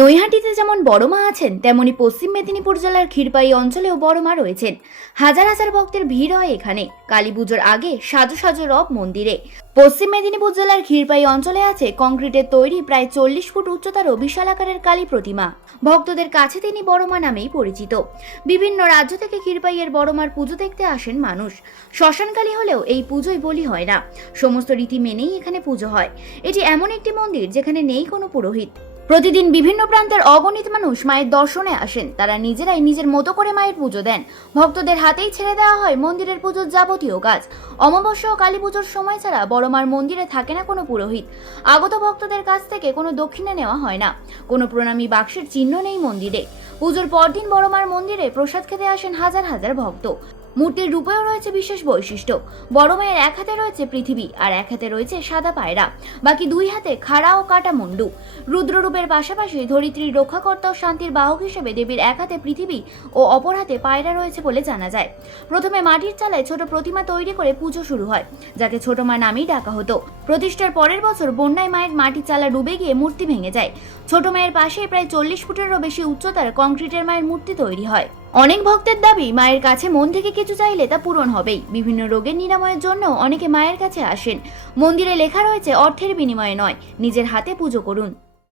নৈহাটিতে যেমন বড় মা আছেন, তেমনি পশ্চিম মেদিনীপুর জেলার ক্ষীরপাই অঞ্চলেও বড় মা রয়েছেন। হাজার হাজার ভক্তের ভিড় হয় এখানে কালী পুজোর আগে সাজো সাজো রব মন্দিরে। পশ্চিম মেদিনীপুর জেলার ক্ষীরপাই অঞ্চলে আছে কংক্রিটের তৈরি প্রায় 40 ফুট উচ্চতার বিশাল আকারের কালী প্রতিমা। ভক্তদের কাছে তিনি বড় মা নামেই পরিচিত। বিভিন্ন রাজ্য থেকে ক্ষীরপাইয়ের বড় মার পুজো দেখতে আসেন মানুষ। শ্মশানকালী হলেও এই পুজোয় বলি হয় না, সমস্ত রীতি মেনেই এখানে পুজো হয়। এটি এমন একটি মন্দির যেখানে নেই কোনো পুরোহিত। প্রতিদিন বিভিন্ন প্রান্তের অগণিত মানুষ মায়ের দর্শনে আসেন। তারা নিজেরাই নিজের মতো করে মায়ের পুজো দেন। ভক্তদের হাতেই ছেড়ে দেওয়া হয় মন্দিরের পুজোর যাবতীয় কাজ। অমাবস্যা ও কালী পুজোর সময় ছাড়া বড় মার মন্দিরে থাকে না কোনো পুরোহিত। আগত ভক্তদের কাছ থেকে কোনো দক্ষিণা নেওয়া হয় না। কোনো প্রণামী বাক্সের চিহ্ন নেই মন্দিরে। পুজোর পরদিন বড় মার মন্দিরে প্রসাদ খেতে আসেন হাজার হাজার ভক্ত। মূর্তির রূপেও রয়েছে বিশেষ বৈশিষ্ট্য। বড় মায়ের এক হাতে রয়েছে পৃথিবী আর এক হাতে রয়েছে সাদা পায়রা, বাকি দুই হাতে খাড়া ও কাটা মুন্ডু। রুদ্ররূপের পাশাপাশি ধরিত্রীর রক্ষাকর্তা ও শান্তির বাহক হিসেবে দেবীর এক হাতে পৃথিবী ও অপর হাতে পায়রা রয়েছে বলে জানা যায়। প্রথমে মাটির চালায় ছোট প্রতিমা তৈরি করে পুজো শুরু হয়, যাকে ছোট মা নামেই ডাকা হতো। প্রতিষ্ঠার পরের বছর বন্যায় মায়ের মাটির চালা ডুবে গিয়ে মূর্তি ভেঙে যায়। ছোট মায়ের পাশে প্রায় 40 ফুটেরও বেশি উচ্চতার কংক্রিটের মায়ের মূর্তি তৈরি হয়। অনেক ভক্তের দাবি, মায়ের কাছে মন থেকে কিছু চাইলে তা পূরণ হবেই। বিভিন্ন রোগের নিরাময়ের জন্য অনেকে মায়ের কাছে আসেন। মন্দিরে লেখা রয়েছে, অর্থের বিনিময়ে নয়, নিজের হাতে পুজো করুন।